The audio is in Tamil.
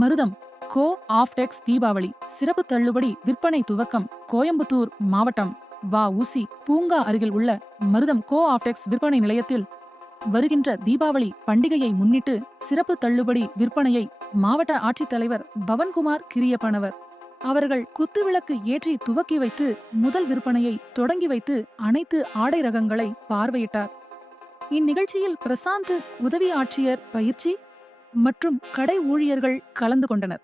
மருதம் கோ ஆப்டெக்ஸ் தீபாவளி சிறப்பு தள்ளுபடி விற்பனை துவக்கம். கோயம்புத்தூர் மாவட்டம் வ.உ.சி. பூங்கா அருகில் உள்ள மருதம் கோ ஆப்டெக்ஸ் விற்பனை நிலையத்தில் வருகின்ற தீபாவளி பண்டிகையை முன்னிட்டு சிறப்பு தள்ளுபடி விற்பனையை மாவட்ட ஆட்சித்தலைவர் பவன்குமார் கிரியப்பனவர் அவர்கள் குத்துவிளக்கு ஏற்றி துவக்கி வைத்து முதல் விற்பனையை தொடங்கி வைத்து அனைத்து ஆடை ரகங்களை பார்வையிட்டார். இந்நிகழ்ச்சியில் பிரசாந்த் உதவி ஆட்சியர் பயிற்சி மற்றும் கடை ஊழியர்கள் கலந்து கொண்டனர்.